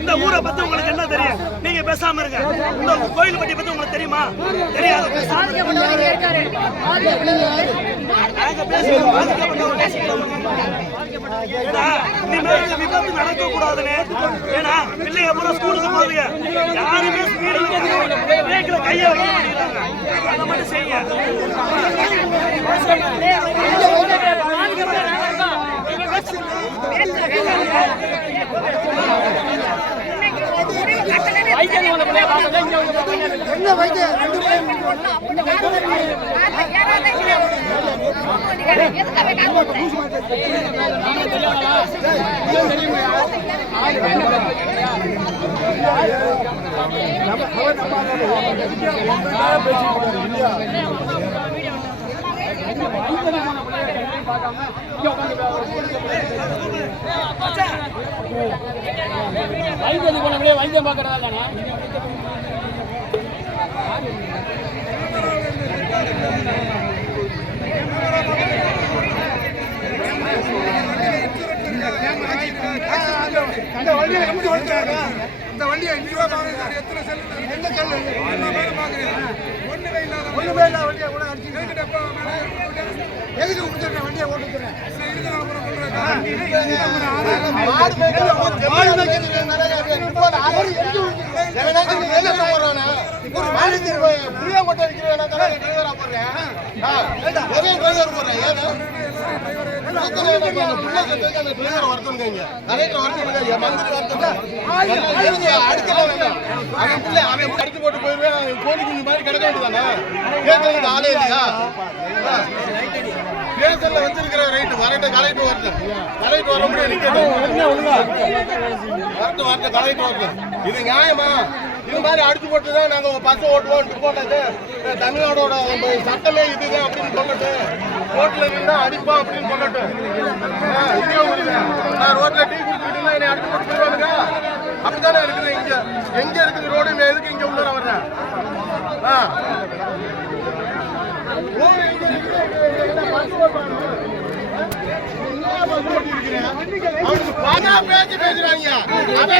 இந்த ஊரை பத்தி உங்களுக்கு என்ன தெரியும்? நீங்க பேசாம இருங்க. இந்த கோயில் பத்தி பத்தி உங்களுக்கு தெரியுமா? தெரியாது. விபத்து நடக்க கூடாதுன்னு ஏன்னா பிள்ளைங்க பூரா ஸ்கூலுக்கு போகுதுங்க. யாருமே ஸ்பீட்ல கைய வைக்க மாட்டேங்கிறாங்க. அதை மட்டும் செய்யுங்க. வைத்தியம் பார்க்கறதா தானே இந்த வண்டியை எப்படி ஓட்டுறாங்க? இந்த வண்டியை எத்தனை செல் எந்த செல் ஒண்ணுமே இல்லாத வண்டியை கூட அடிச்சு எதுக்கு கொடுத்துருக்கேன் வண்டியை ஓட்டுக்கிறேன் அடிச்சு போட்டு போயிருவேன். கோழி குஞ்சு மாதிரி கிடக்க வேண்டியதானே? கேட்கறதுக்கு ஆளே இல்லையா? தேர்தலில் வச்சிருக்கிற ரைட்டு வரட்டு கலெக்டர் வரட்டு கலெக்டர் வர முடியாது வரட்டு கலெக்டர் வரட்டு. இது நியாயமா? இது மாதிரி அடிச்சு போட்டுதான் நாங்க பஸ் ஓட்டுவோம் போட்டது. தமிழ்நாடோட சட்டமே இதுதான் அப்படின்னு சொல்லிட்டு ரோட்ல இருந்தா அடிப்போம் அப்படின்னு சொல்லிட்டு நான் ரோட்ல டீ குடிச்சுட்டு என்னை அடிச்சு போட்டு போயிருவானுங்க. அப்படித்தானே இருக்குது. இங்க எங்க இருக்குது ரோடு? எதுக்கு இங்க உள்ள வர்றேன்? பேச்சு பேசுறாங்க. என்ன